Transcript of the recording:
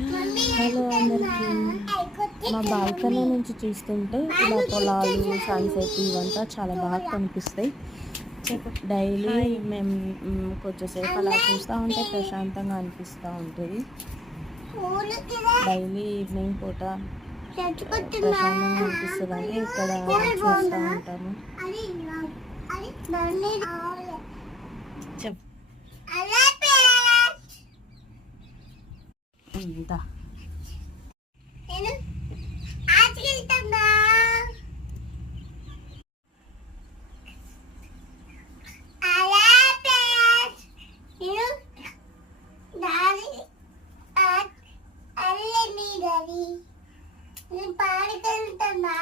Hello అందరికీ. మా balcony నుంచి చూస్తుంటే ఇలా పొలాలు, సన్సెట్ ఇవంతా చాలా బాగా కనిపిస్తాయి. డైలీ మేము కొంచెంసేపు అలా చూస్తూ ఉంటే ప్రశాంతంగా అనిపిస్తూ ఉంటుంది. డైలీ ఈవినింగ్ పూట ప్రశాంతంగా అనిపిస్తుందని ఇక్కడ చూస్తూ ఉంటాము. చెప్ ఇంత పాడికెళ్తున్నా